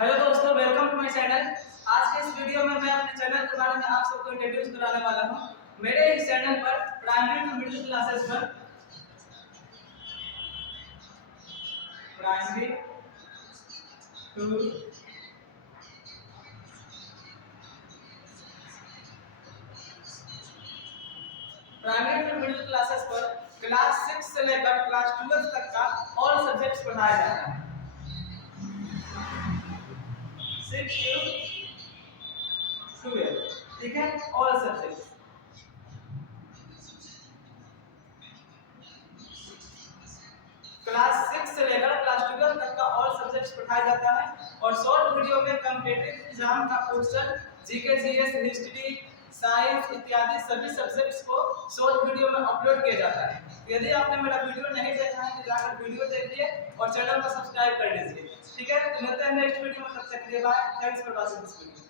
Hello दोस्तों, welcome to my channel. आज के इस वीडियो में मैं अपने चैनल के बारे में आप सबको इंट्रोड्यूस कराने वाला हूं। मेरे इस चैनल पर प्राइमरी टू मिडिल क्लासेस पर प्राइमरी टू मिडिल क्लासेस पर क्लास 6 से लेकर क्लास 12 तक का ऑल सब्जेक्ट्स पढ़ाया जाता है। 6 to 12, ठीक है, ऑल सब्जेक्ट्स। क्लास 6 से लेकर क्लास 12 तक का ऑल सब्जेक्ट्स पढ़ाया जाता है और शॉर्ट वीडियो में कॉम्पिटिटिव एग्जाम का question, GK, GS, history, science इत्यादि सभी सब्जेक्ट्स को शॉर्ट वीडियो में अपलोड किया जाता है। यदि आपने मेरा वीडियो नहीं देखा है तो जाकर वीडियो देखिए और चैनल को सब्सक्राइब कर लीजिए। ठीक है, तो मिलते हैं नेक्स्ट वीडियो में, तब तक के लिए bye. Thanks for watching this video.